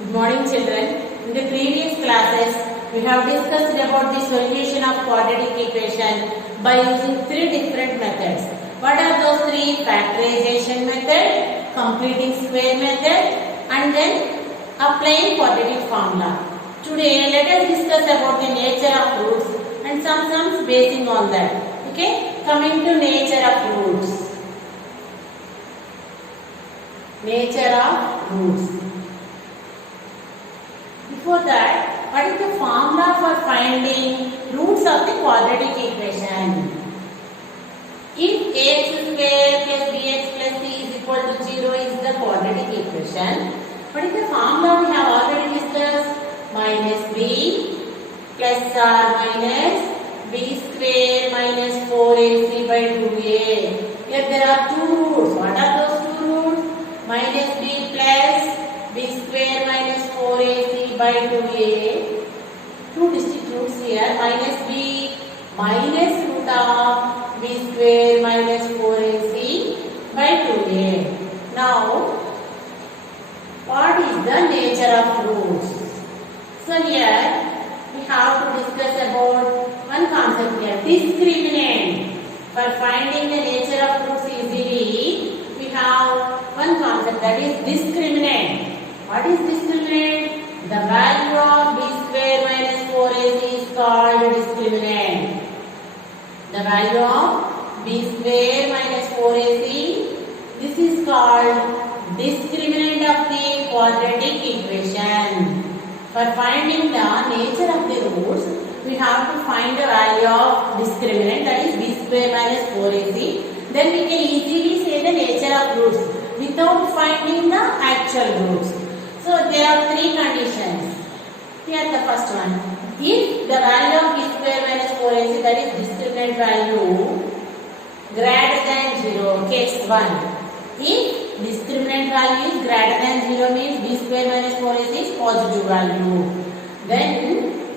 Good morning, children. In the previous classes, we have discussed about the solution of quadratic equation by using three different methods. What are those three? Factorization method, completing square method, and then applying quadratic formula. Today, let us discuss about the nature of roots and some sums basing on that. Okay? Coming to nature of roots. Nature of roots. Before that, what is the formula for finding roots of the quadratic equation? If ax square plus bx plus c is equal to 0 is the quadratic equation, what is the formula we have already discussed? Minus b plus r minus b square minus 4ac by 2a. Here there are two roots. What are those two roots? Minus b plus b square minus 4ac by 2a. Two distinct roots here. Minus b minus root of b square minus 4ac by 2a. Now, what is the nature of roots? So here we have to discuss about one concept here. Discriminant. For finding the nature of roots easily, we have one concept, that is discriminant. What is discriminant? The value of b square minus 4ac is called discriminant. The value of b square minus 4ac, this is called discriminant of the quadratic equation. For finding the nature of the roots, we have to find the value of discriminant, that is b square minus 4ac. Then we can easily say the nature of roots without finding the actual roots. So there are three conditions. Here the first one. If the value of b square minus 4ac, that is discriminant value, greater than 0, case 1. If discriminant value is greater than 0 means b square minus 4ac is positive value. Then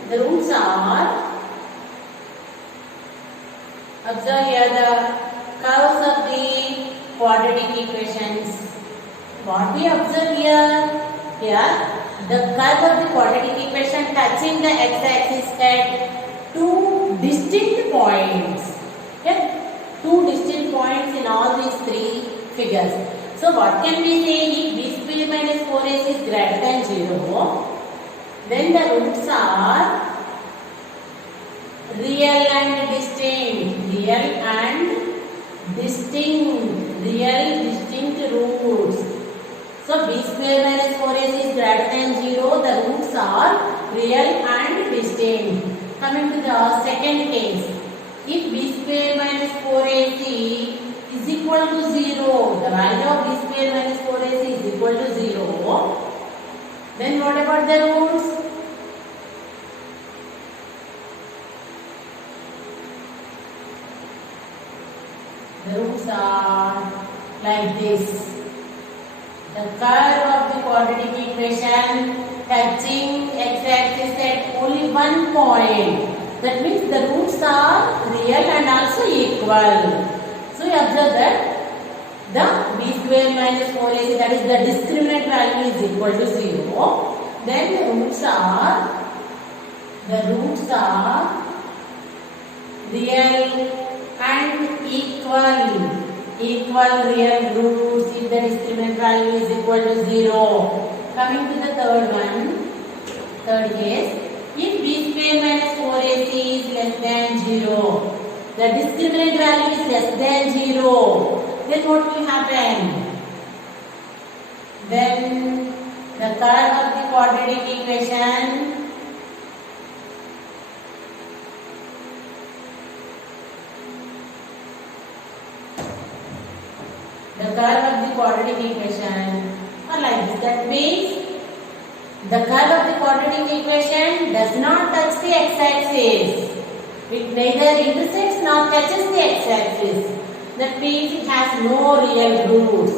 the roots are, observe here the curves of the quadratic equations. What we observe here? Here, the curve of the quadratic equation touching the x-axis at two distinct points. Okay? Two distinct points in all these three figures. So, what can we say? If b square minus 4ac is greater than 0, then the roots are real and distinct. Real and distinct. Real distinct roots. So, b square minus 4ac is greater than 0, the roots are real and distinct. Coming to the second case, if b square minus 4ac is equal to 0, the value of b square minus 4ac is equal to 0, then what about the roots? The roots are like this. The curve of the quadratic equation touching x-axis at only one point. That means the roots are real and also equal. So you observe that the b square minus 4ac, that is the discriminant value, is equal to 0. Then the roots are real and equal. Equal real roots if the discriminant value is equal to 0. Coming to the third one, third case, if b square minus 4ac is less than 0, the discriminant value is less than 0, then what will happen? Then the curve of the quadratic equation are like this. That means the curve of the quadratic equation does not touch the x-axis. It neither intersects nor touches the x-axis. That means it has no real roots.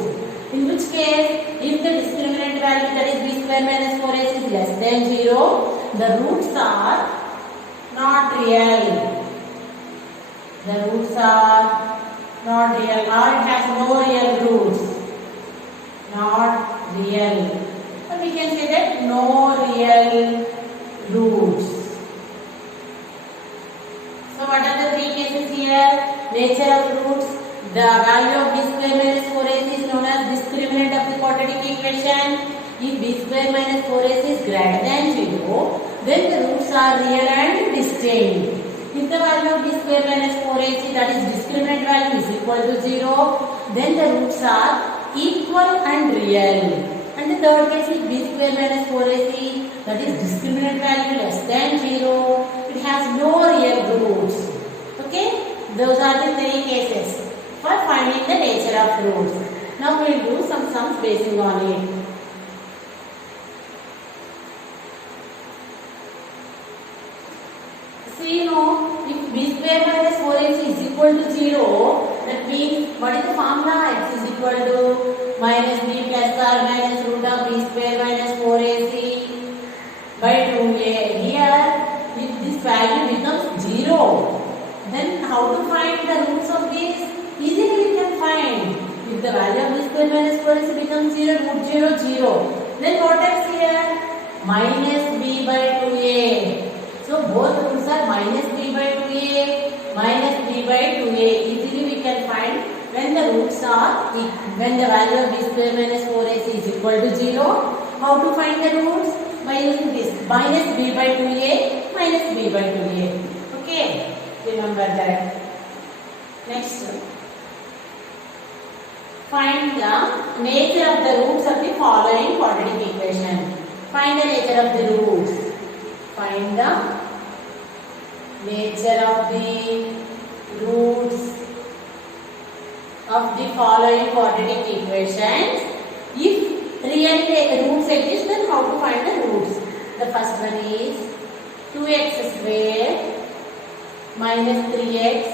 In which case, if the discriminant value, that is b square minus 4ac, is less than 0, the roots are not real. The roots are not real, or it has no real roots. Not real. Or we can say that no no real roots. So what are the three cases here? Nature of roots. The value of b square minus 4ac is known as discriminant of the quadratic equation. If b square minus 4ac is greater than 0, then the roots are real and distinct. If the value of b square minus 4ac, that is discriminant value, is equal to 0, then the roots are equal and real. And the third case is b square minus 4ac, that is discriminant value less than 0. It has no real roots. Okay? Those are the three cases for finding the nature of roots. Now we will do some sums basing on it. See now, if b square minus 4ac is equal to 0, that means what is the formula? X is equal to minus b plus or minus root of b square minus 4ac by 2a. Here, if this value becomes 0, then how to find the roots of this? Easily we can find. If the value of b square minus 4ac becomes 0, root 0, 0. Then what else here? Minus b by 2a. So both roots are minus b by 2a, minus b by 2a. Easily we can find when the roots are, when the value of b square minus 4ac is equal to 0. How to find the roots? By using this minus b by 2a, minus b by 2a. Okay, remember that. Next, find the nature of the roots of the following quadratic equation. Find the nature of the roots. Find the nature of the roots of the following quadratic equations. If real roots exist, then how to find the roots? The first one is 2x square minus 3x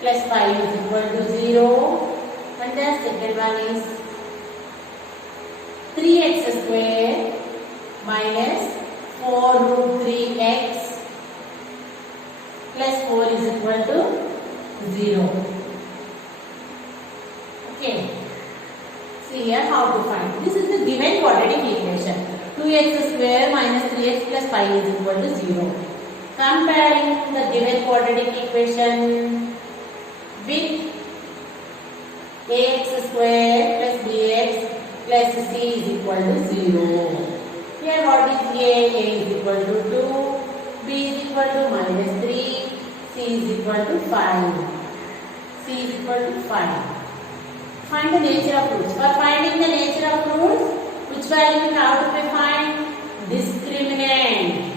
plus 5 is equal to 0. And the second one is 3x square minus 4 root 3x plus 4 is equal to 0. Okay. See here how to find. This is the given quadratic equation. 2x square minus 3x plus 5 is equal to 0. Comparing the given quadratic equation with ax square plus bx plus c is equal to 0. Here what is a? A is equal to 2, b is equal to minus 3, c is equal to 5. C is equal to 5. Find the nature of roots. For finding the nature of roots, which value we have to find? Discriminant.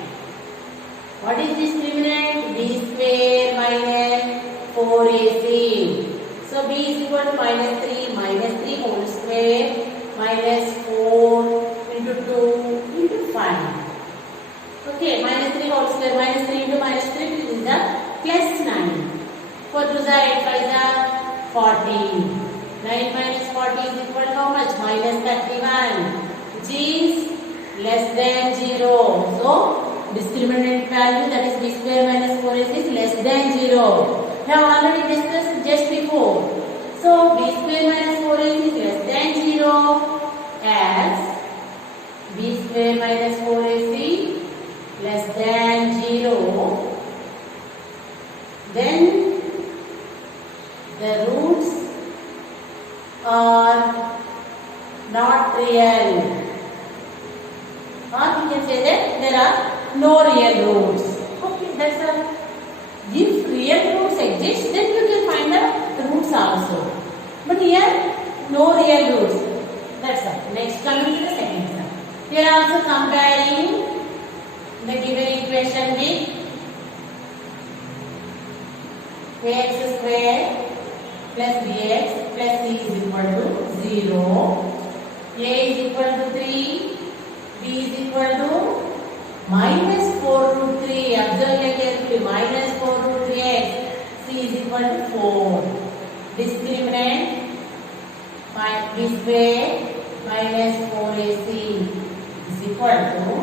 What is discriminant? B square minus 4ac. So b is equal to minus 3 whole square minus 4 into 2 into 5. Okay, minus 3 whole square, minus 3 into minus 3 is the plus 9. 4 2s are 8, 5s are 14. 9 minus 40 is equal to how much? Minus 31. Which is less than 0. So, discriminant value, that is b square minus 4ac is less than 0. We have already discussed just before. So, b square minus 4ac is less than 0 as b square minus 4ac less than 0. Then the roots are not real. Or we can say that there are no real roots. Okay, that's all. If real roots exist, then you can find the roots also. But here, no real roots. That's all. Next, coming to the second sum. Here also comparing the given equation with ax square plus bx plus c is equal to 0. A is equal to 3. B is equal to minus 4 root 3. Observe carefully. Minus 4 root 3x. C is equal to 4. Discriminant b square minus 4ac is equal to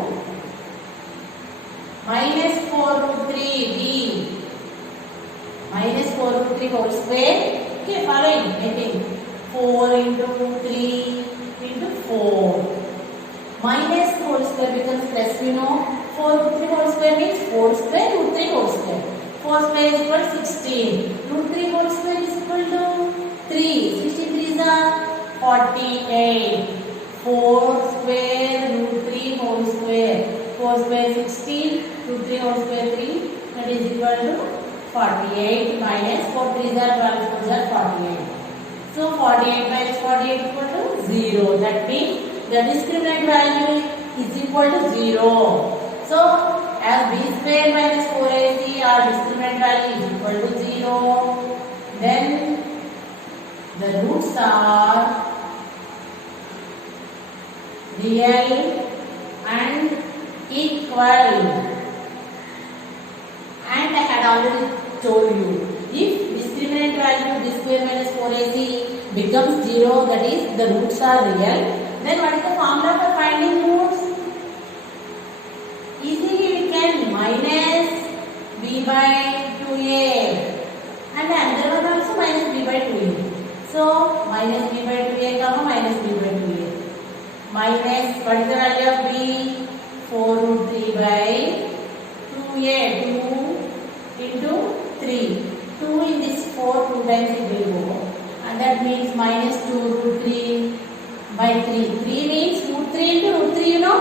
minus 4 root 3b minus 4 root 3 whole square. Okay, following. I think 4 into 3 into 4 Minus whole square becomes plus, we know. 4 root 3 whole square means 4 square root 3 whole square. 4 square is equal to 16. Root 3 whole square is equal to 3. 63 is a 48. 4 square root 3 whole square. 4 square 16. Root 3 whole square 3. That is equal to 48 minus 4 3s are 12 4s are 48. So 48 minus 48 equal to 0. That means the discriminant value is equal to 0. So as b square minus 4ac our discriminant value is equal to 0. Then the roots are real and equal. And I had already told you, if discriminant value b square minus 4ac becomes 0, that is the roots are real, then what is the formula for finding roots? Easily we can minus b by 2a and the other one also minus b by 2a. So minus b by 2a comma minus b by 2a. Minus, what is the value of b? 4 root 3 by 2a. 2 into 3. 2 in this 4, 2 times it will go. And that means minus 2 root 3 by 3. 3 means root 3 into root 3, you know.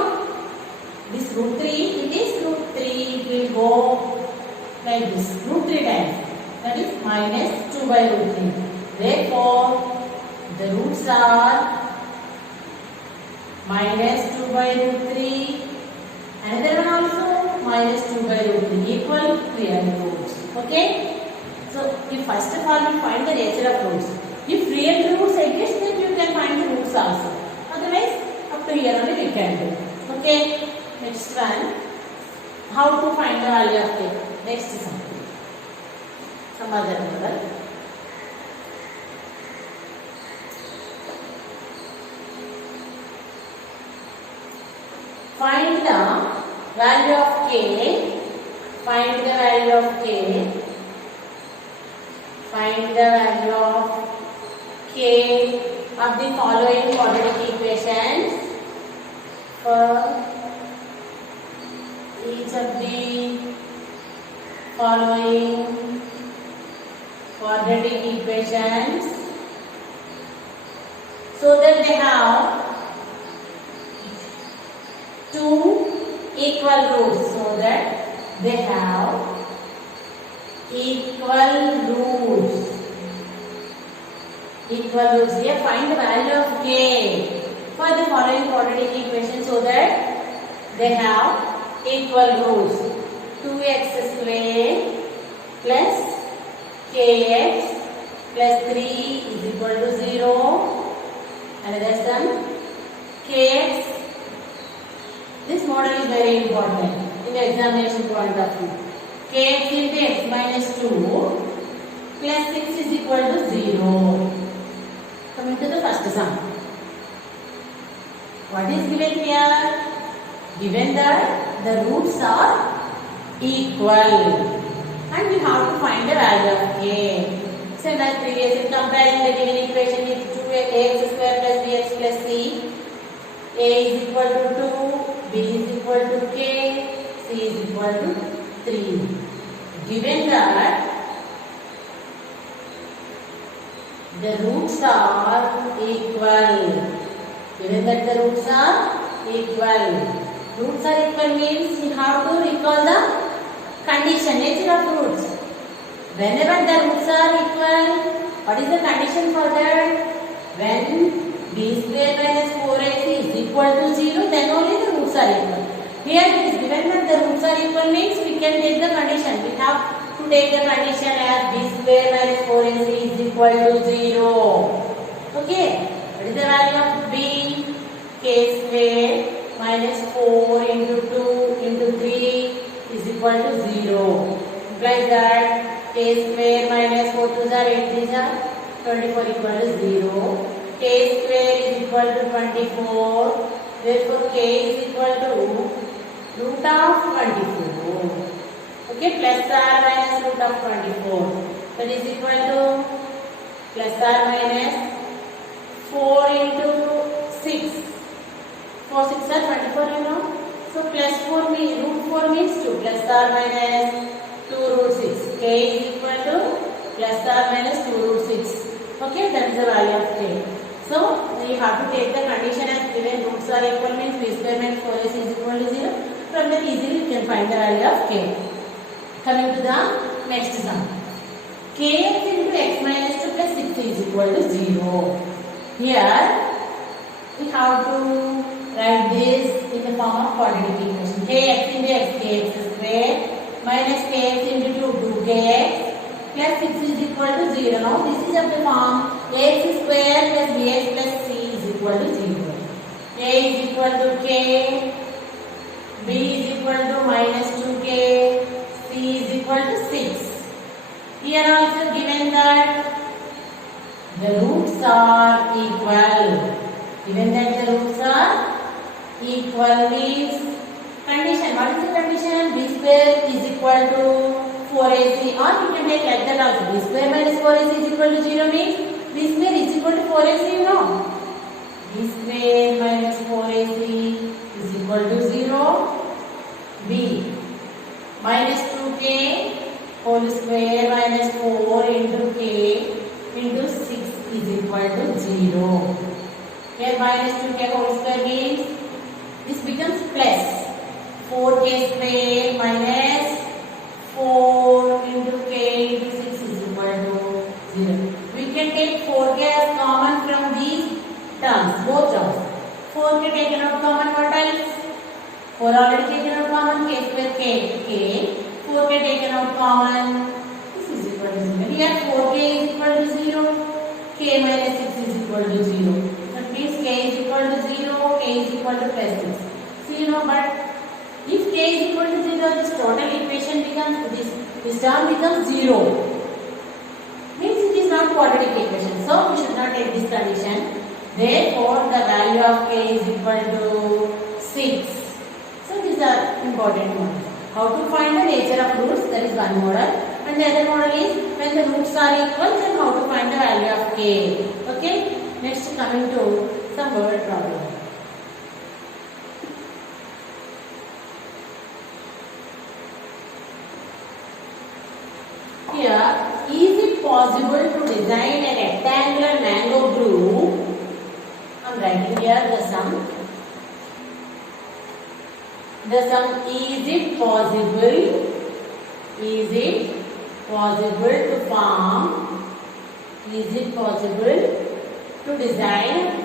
This root 3, it is root 3, it will go like this. Root 3 times. That is minus 2 by root 3. Therefore, the roots are minus 2 by root 3. Another one also minus 2 by root 3 equal real roots. Okay? So, if first of all we find the nature of roots. If real roots exist, then you can find the roots also. Otherwise, up to here only we can do. Okay? Next one. How to find the value of k? Next is something. Some other number. Find the value of k. Find the value of k. Find the value of k of the following quadratic equations for each of the following quadratic equations, so that they have two equal roots, so that they have equal roots. Equal roots. Here find the value of k for the following quadratic equation, so that they have equal roots. 2x square plus kx plus 3 is equal to 0. Another sum, kx. This model is very important in the examination point of view. Kx into x minus 2 plus 6 is equal to 0. Coming to the first sum. What is given here? Given that the roots are equal and we have to find the value of k. Same as previous, in comparing the given equation with 2ax square plus bx plus c, a is equal to 2, b is equal to k, c is equal to 3. Given that the roots are equal, given that the roots are equal, roots are equal means we have to recall the condition, nature of roots. Whenever the roots are equal, what is the condition for that? When b square minus 4ac is equal to 0, then only the roots are equal. Here it is given that the roots are equal means we can take the condition. We have to take the condition as b square minus 4ac is equal to 0. Okay. What is the value of b? K square minus 4 into 2 into 3 is equal to 0. Implies that k square minus 4 2s are 8 3s are 24 equal to 0. K square is equal to 24. Therefore, k is equal to root of 24. Okay, plus or minus root of 24. That is equal to plus or minus 4 into 6. 4 6 are 24, you know. So plus 4 means root 4 means 2 plus or minus 2 root 6. K is equal to plus or minus 2 root 6. Okay, that is the value of K. So you have to take the condition as given. Roots are equal means b square minus 4ac is equal to 0. From that easily you can find the value of K. Coming to the next sum. Kx into x minus 2 plus 6 is equal to 0. Here we have to write this in the form of quadratic equation. Kx into x, kx square minus kx into 2, 2kx plus 6 is equal to 0. Now this is of the form ax square plus bx plus c is equal to 0. A is equal to k, b is equal to minus 2k, c is equal to 6. Here also given that the roots are equal. Given that the roots are equal means condition. What is the condition? B square is equal to 4ac, or you can take like that also. B square minus 4ac is equal to 0 means B square is equal to 4ac, you know. B square minus 4ac is equal to 0. B minus 2k whole square minus 4 into k into 6 is equal to 0. Here minus 2k whole square means this becomes plus 4k square minus 4 into k into 6 is equal to 0. We can take 4k as common from these terms, both terms. 4k taken out common, what else? 4 already taken out common, k square k. 4k taken out common, this is equal to 0. Here 4k is equal to 0, k minus 6 is equal to 0. That means k is equal to 0, k is equal to plus 6. So you know, but if k is equal to 0, this total equation becomes, this term becomes 0. Means it is not quadratic equation. So we should not take this condition. Therefore, the value of k is equal to 6. So these are important ones. How to find the nature of roots, that is one model. And the other model is when the roots are equal, then how to find the value of k. Okay. Next, coming to some word problem. Here, is it possible to design a rectangular mango group? I am writing here the sum. The sum, is it possible to form, is it possible to design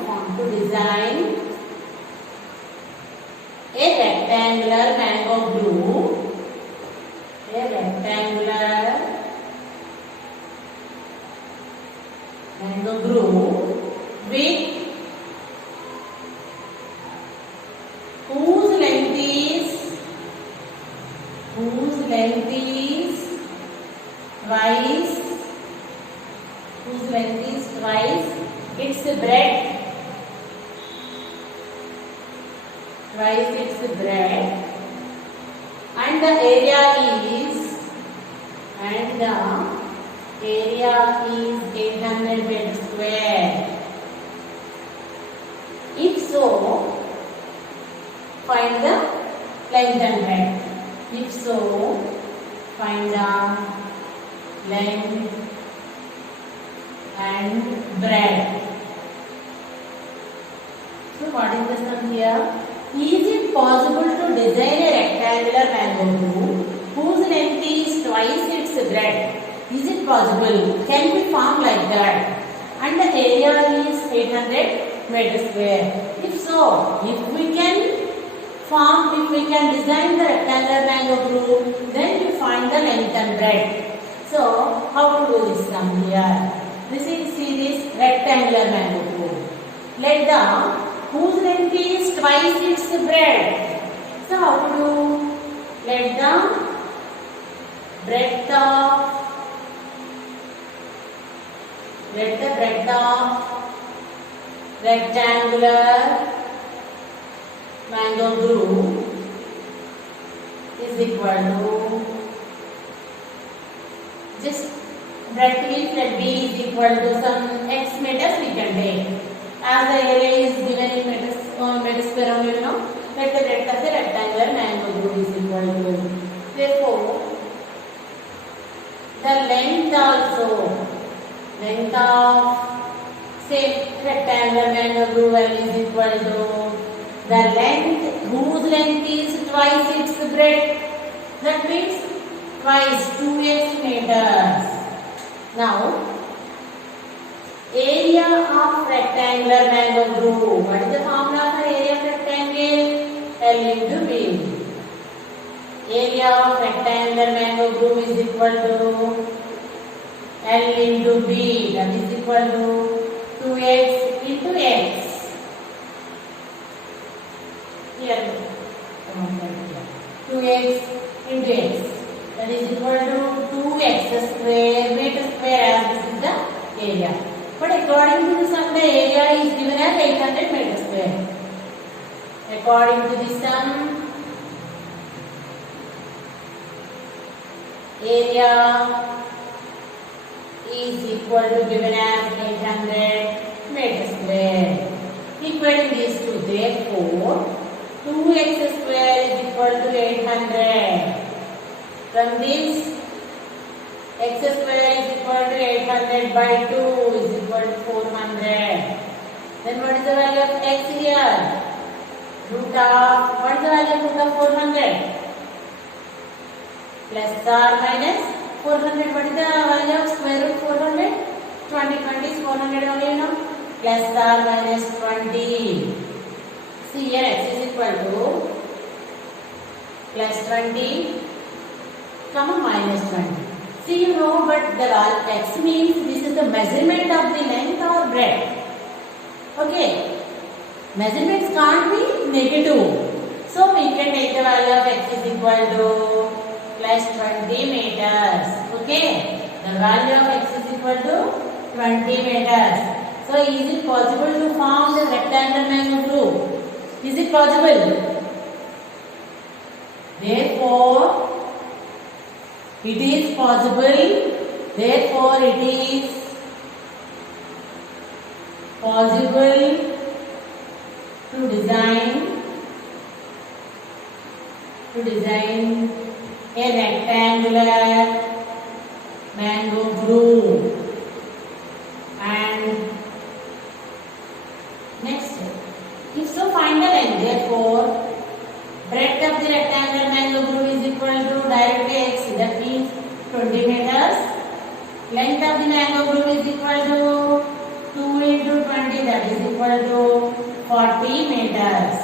a rectangular mango group, with whose length is twice its breadth, and the area is 800 meters square. If so, find the length and breadth. If so, find the length and breadth. So what is the sum here? Is it possible to design a rectangular mango group whose length is twice its breadth? Is it possible? Can we form like that? And the area is 800 meters square. If so, if we can design the rectangular mango group, then we find the length and breadth. So, how to do this sum here? This is, see this rectangular mango group. Let the whose length is twice its breadth. So, how to do? Let the breadth of rectangular mango group is equal to, just breadth means that b is equal to some x meters we can take. As the area is given in meters made square only, you know. Let the breadth of the rectangular mango groove is equal to. Therefore, the length also, length of say rectangular mango groove is equal to the length whose length is twice its breadth. That means twice 2x meters. Now, area of rectangular mango groove. What is the formula for area of rectangle? L into B. Area of rectangular mango groove is equal to L into B. That is equal to 2x into x. Here, 2x into x. That is equal to 2x square meter square, as this is the area. But according to the sum, the area is given as 800 meter square. According to the sum, area is equal to given as 800 meter square. Equating these two, therefore 2x square is equal to 800. From this, x square is equal to 800 by 2 is equal to 400. Then what is the value of x here? Root of, what is the value of root of 400? Plus or minus 400. What is the value of square root 400? 20 is 400 only, you know. Plus or minus 20. See here, x is equal to plus 20 comma minus 20. See, you know, but the x means this is the measurement of the length or breadth. Okay. Measurements can't be negative. So we can take the value of x is equal to plus 20 meters. Okay. The value of x is equal to 20 meters. So is it possible to form the rectangular mango groove? Is it possible? Therefore, it is possible. Therefore, it is possible to design a rectangular mango groove. And next, if so, find the length. Therefore, breadth of the rectangular mango groove is equal to directly x. That means 20 meters. Length of the mango groove is equal to 2 into 20. That is equal to 40 meters.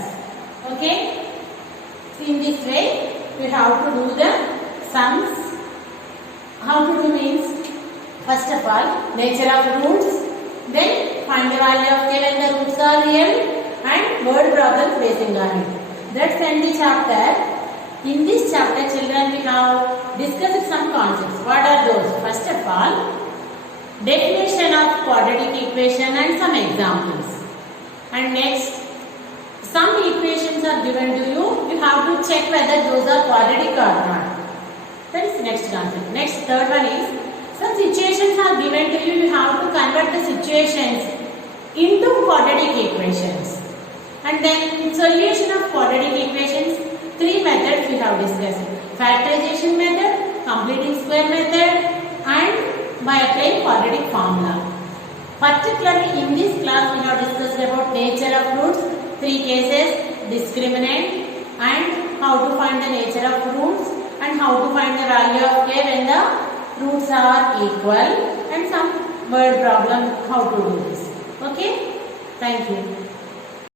Okay. So in this way, we have to do the sums. How to do means, first of all, nature of roots. Then find the value of k when the roots are real, and word problem basing on it. That's end the chapter. In this chapter, children, we have discussed some concepts. What are those? First of all, definition of quadratic equation and some examples. And next, some equations are given to you. You have to check whether those are quadratic or not. That is the next concept. Next, third one is, some situations are given to you. You have to convert the situations into quadratic equations. And then solution of quadratic equations, three methods we have discussed. Factorization method, completing square method, and by applying quadratic formula. Particularly in this class, we have discussed about nature of roots, three cases, discriminant, and how to find the nature of roots, and how to find the value of k when the roots are equal, and some word problem, how to do this. Okay? Thank you.